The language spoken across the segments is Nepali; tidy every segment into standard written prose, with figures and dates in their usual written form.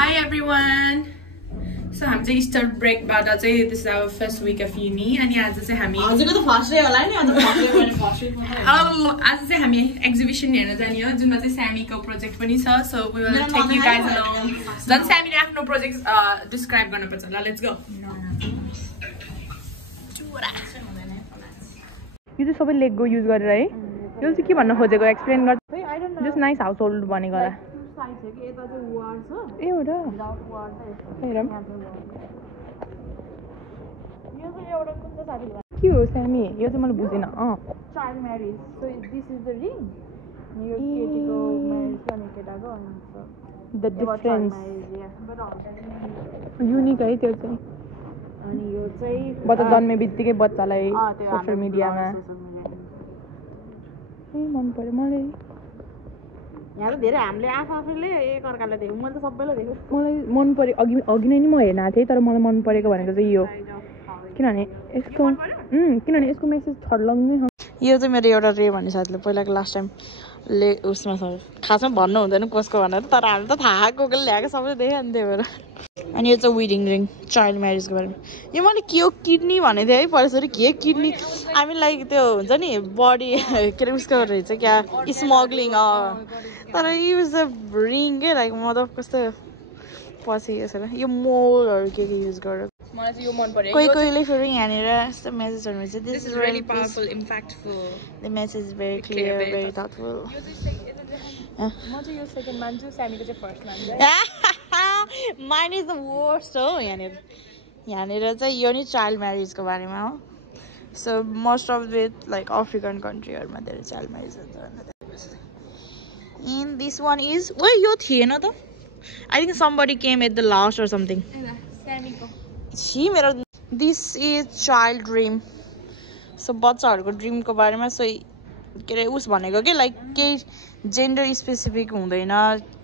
Hi everyone. So I'm just start break but this is our first week of uni and आज चाहिँ हामी हजुरको त फर्स्ट डे होला नि अनि फर्स्ट डे भने फर्स्ट डे आज चाहिँ हामी एक्जिबिसन हेर्न जाने हो जुनमा चाहिँ सामीको प्रोजेक्ट पनि छ so we will take you guys along झन् सामीले आफ्नो प्रोजेक्ट डिस्क्राइब गर्न पर्छ ल लेट्स गो यो चाहिँ सबै लेगो युज गरेर है यो चाहिँ के भन्न खोजेको एक्सप्लेन गर्छ जस्ट नाइस हाउस होल्ड भनेको होला साइज है कि यता चाहिँ वार छ ए हो र वार चाहिँ हेरम यो चाहिँ एउटा कुन चाहिँ साथी के हो सामी यो चाहिँ मैले बुझिन child marriage so this is the ring यो केटीको म्यारेज गर्ने केटाको अनि द डिफरेन्स युनिक है त्यो चाहिँ अनि यो चाहिँ बच्चा जन्मे बित्तिकै बच्चालाई सोसियल मिडियामा ए मन पर्यो मलाई यहाँ त धेरै हामीले आफूले एक अर्कालाई देख्यौँ मैले त सबैलाई देखेँ मलाई मन पर्यो अघि नै म हेर्न आएको थिएँ तर मलाई मन परेको भनेको चाहिँ यो किनभने यसको मेसेज छर्लङ्गै यो चाहिँ मेरो एउटा रे भन्ने साथीले पहिलाको लास्ट टाइम उसमा छ खासमा भन्नु हुँदैन कसको भनेर तर हामी त थाहा कोले ल्याएको सबैले देख्यो नि त्यही भएर अनि यो चाहिँ वेडिङ रिङ चाइल्ड म्यारेजको बारेमा यो मैले के हो किडनी भनेको थिएँ है परिसरी के किडनी हामी लाइक त्यो हुन्छ नि बडी के अरे उसको रहेछ क्या स्मग्लिङ तर युज द रिङ के लाइक म त कस्तो पछि यसो यो मोलहरू के युज गरेर मलाई चाहिँ यो मन पर्यो कोही कोहीले फेरि यहाँनिर यस्तो मेसेजहरू चाहिँ this is really powerful impactful the message is very clear very thoughtful म चाहिँ यो सेकेन्ड मान्छु सामीको चाहिँ फर्स्ट मान्छु माइन इज द वर्स्ट हो यहाँनिर चाहिँ यो नि चाइल्ड म्यारेजको बारेमा हो so most of with like African कन्ट्रीहरूमा धेरै चाइल्ड म्यारेज हुन्छ in this one is oh यो थिएन त I think somebody came at the last or something छि मेरो this is child dream so बच्चाहरूको ड्रिमको बारेमा सो के अरे उस भनेको कि लाइक केही जेन्डर स्पेसिफिक हुँदैन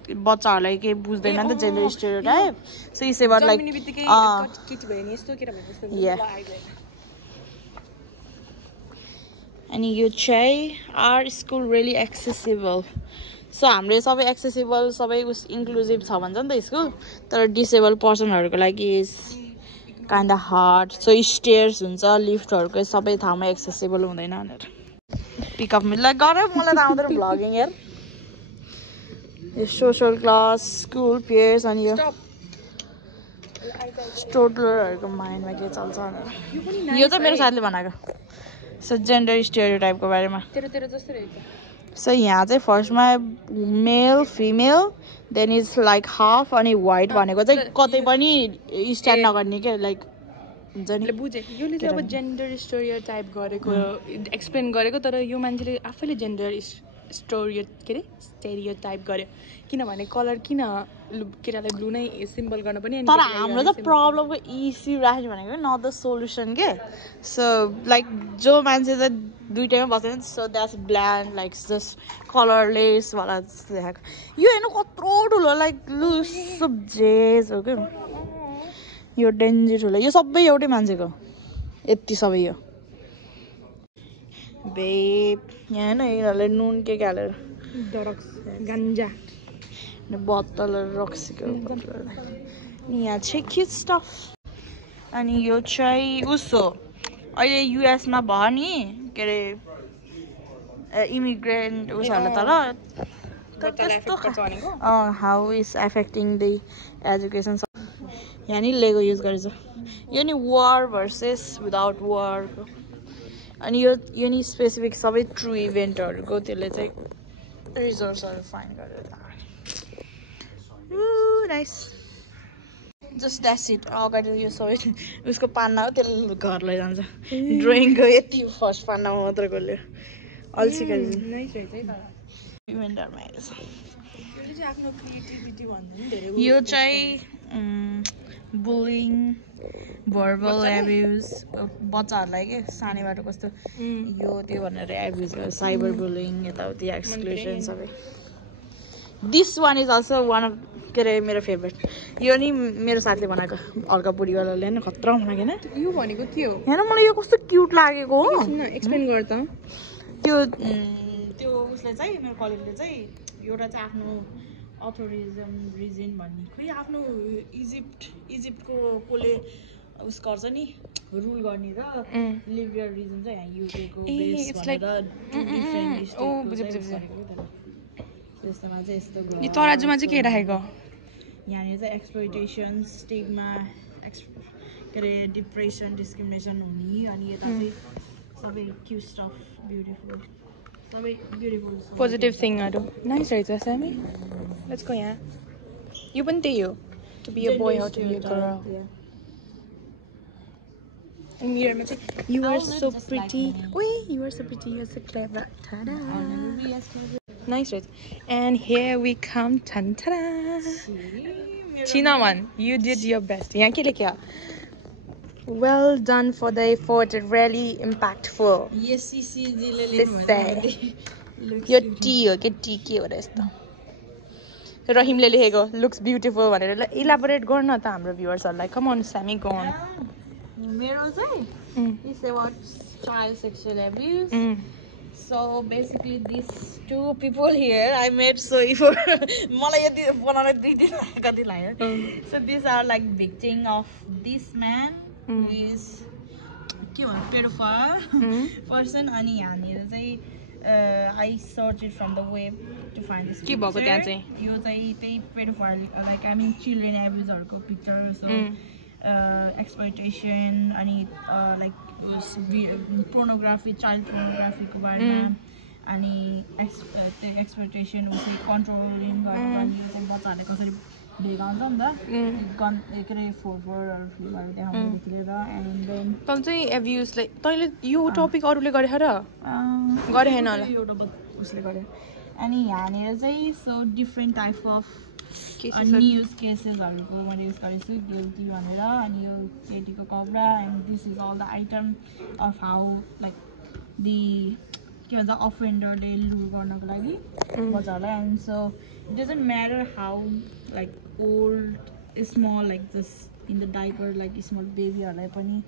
बच्चाहरूलाई केही बुझ्दैन नि त जेन्डर स्टेरियोटाइप सो यसैबाट लाइक अनि यो चाहिँ our school really accessible so हाम्रो सबै एक्सेसिबल सबै उस इन्क्लुजिभ छ भन्छ नि त स्कुल तर डिसेबल पर्सनहरूको लागि kind of hard so stairs हुन्छ लिफ्टहरूको सबै ठाउँमा एक्सेसिबल हुँदैन भनेर पिकअप मिल्ला गर मलाई त आउँदैन भ्लगिङ यार यो सोसल क्लास स्कुल पियर्स अनि यो स्टोडलरहरूको माइन्डमा के चल्छ भनेर यो चाहिँ मेरो साथीले बनाएको सो जेन्डर स्टेरियोटाइपको बारेमा सो यहाँ चाहिँ फर्स्टमा male female then is like half अनि वाइट भनेको चाहिँ कतै पनि स्ट्यान्ड नगर्ने क्या लाइक हुन्छ नि बुझेँ योले चाहिँ अब जेन्डर स्टेरियोटाइप गरेको एक्सप्लेन गरेको तर यो मान्छेले आफैले जेन्डर स्टेरियोटाइप गर्यो किनभने कलर किन केटालाई ब्लू नै सिम्बल गर्न पनि तर हाम्रो त प्रब्लमको इस्यु राख्ने भनेको न द सोल्युसन के सो लाइक जो मान्छे चाहिँ दुइटैमा बस्दैन so that's bland like just colourless वाला जस्तो देखाएको यो हेर्नु कत्रो ठुलो लाइक लु सब्जेस हो क्या यो डेन्जर ठुलो यो सबै एउटै मान्छेको यति सबै यो बेप यहाँ होइन यिनीहरूले नुन के हालेर गान्जा बोतलहरू रक्सीको यहाँ चाहिँ क्युट स्टफ अनि यो चाहिँ उसो अहिले युएसमा भयो नि के अरे इमिग्रेन्ट उसहरूलाई तर how is affecting the education यहाँ नि लेगो युज गरेछ यो नि वार भर्सेस विदाउट वारको अनि यो नि स्पेसिफिक सबै ट्रु इभेन्टहरूको त्यसले चाहिँ रिजोर्सहरू फाइन्ड गरेर नाइस जस्ट द्याट्स इट अगाडि यो सबै उसको पान्ना हो त्यसले घर लैजान्छ ड्रइङको यति फर्स्ट पान्नामा मात्र कसले अल्छी यो चाहिँ बुलिङ भर्बल एब्युज बच्चाहरूलाई के सानैबाट कस्तो यो त्यो भनेर एब्युज गर्छ साइबर बुलिङ यताउति एक्सक्लुजन सबै this one is also one of के अरे मेरो फेभरेट यो नि मेरो साथीले बनाएको हल्का बुढीवालाले होइन खतरा बनाएको होइन यो भनेको के हो हेर्न मलाई यो कस्तो क्युट लागेको हो एक्सप्लेन गर त त्यो उसले चाहिँ मेरो कलेजले चाहिँ एउटा चाहिँ आफ्नो अथोरिजम रिजन भन्ने खोइ आफ्नो इजिप्टको कोले उस गर्छ नि रुल गर्ने र लिबियर रिजन चाहिँ यहाँ युकेको बेस भनेर डिफरेन्ट त्यस्तोमा चाहिँ यस्तो यो तराजुमा चाहिँ के राखेको यहाँनिर चाहिँ एक्सप्लोइटेसन स्टिग्मा के अरे डिप्रेसन डिस्क्रिमिनेसन हुने अनि यता चाहिँ सबै क्यु स्टफ ब्युटिफुल सबै ब्युटिफुल पोजिटिभ थिङहरू नाइस रहेछ स्यामी लेट्स गो यहाँ यो पनि त्यही हो to be a boy how to be a girl And mirror चाहिँ you are so pretty. Wait, you are so pretty. You are so clever. Ta-da. Nice, right? And here we come. Ta-da. Chinaman, you did your best. यहाँ के लेख्या? Well done for the effort. Really impactful. Yes, यो टी हो के टी के हो र यस्तो रहिमले लेखेको looks beautiful भनेर इलाबोरेट गर्न त हाम्रो भ्युअर्सहरुलाई कम अन स्यामी गो अन मेरो चाहिँ is about child sexual abuse. So basically these two people here I met so for मलाई यति बनाउन 2 दिन कति लाग्यो. So these are like victim of this man who is के भन्छ pedophile person अनि यहाँनिर चाहिँ I searched it from the web to find this के भएको त्यहाँ चाहिँ यो चाहिँ त्यही pedophile like I mean children abuse हरुको picture so exploitation अनि like pornography child pornography को बारेमा अनि exploitation उसले controlling गरेर चाहिँ बच्चाहरुले कसरी भेगाउँछ नि त गन एकरै फोरफोरहरु फिलहरु देखाउनु देखेर and then तल चाहिँ abuse like तैले यो टपिक अरूले गरे र गरे हैन होला यो उसले गरे अनि यहाँनिर चाहिँ so different type of news केसेसहरुको मैले युज गरेछु गिल्टी भनेर अनि यो केटीको कब्रा and this is all the item of how like the के भन्छ अफेन्डरले लुर गर्नको लागि बच्चाहरूलाई and so it doesn't matter how like old small like just in the diaper like small बेबीहरूलाई पनि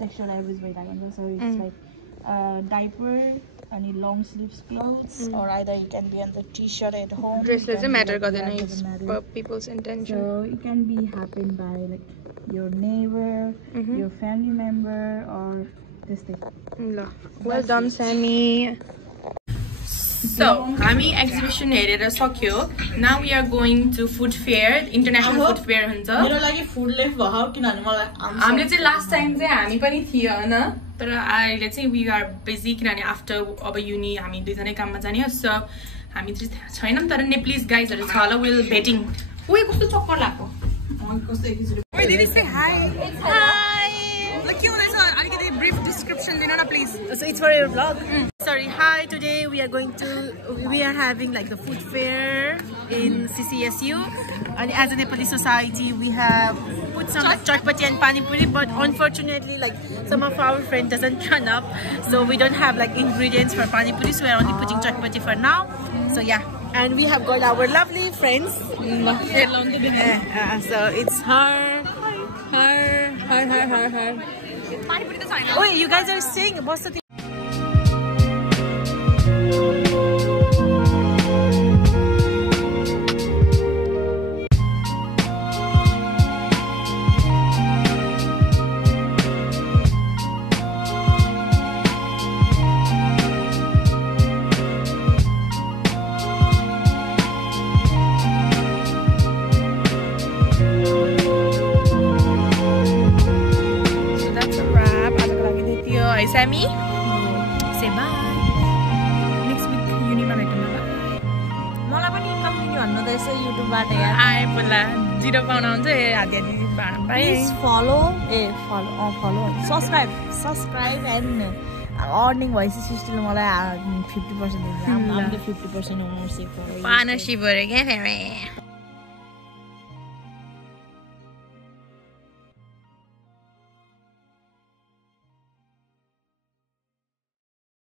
सेक्सुअल एब्युज भइरहेको हुन्छ सो इट्स लाइक डाइपर अनि long sleeves clothes or either it can be on the t-shirt at home dress doesn't matter garden it's for people's intention so it can be happen by like your neighbor your family member or this thing well done Sammy so हामी एक्जिबिसन हेरेर सक्यो now we are going to food fair international food fair हुन्छ मेरो लागि फुड लेफ भयो किनभने मलाई हामीले चाहिँ लास्ट टाइम चाहिँ हामी पनि थियो हैन तर अहिले चाहिँ we are busy किनभने आफ्टर अब युनि हामी दुईजनै काममा जाने हो सो हामी चाहिँ छैनौं तर नेप्लिज गाइजहरु छ होला विल बेटिङ ओइ कस्तो चक्कर लाग्यो कस्तो एकैचोटी ओइ दिदी से हाई हाई ल के हुँदैछ अलिकति ब्रीफ डिस्क्रिप्सन दिनु न please so it's for your vlog sorry hi today we are having like the food fair in CCSU and as a Nepali society we have put some chutpati and pani puri but unfortunately like some of our friends doesn't turn up so we don't have like ingredients for pani puri so we are only putting chutpati for now so yeah and we have got our lovely friends so it's her pani puri ta chaina oh you guys are staying basta Sammy say bye next week uni ma भेटौँ ल मलाई पनि इन्कम दिनु भन्नु त यसो युट्युब बाट यार आए बोला जिरो पाउन हुन्छ ए हाते दि please follow subscribe and earning भएपछि सिस्टरले मलाई 50% दिन्छ हामीले 50% ओनरशिप पार्टनरशिप हो रे के फेरि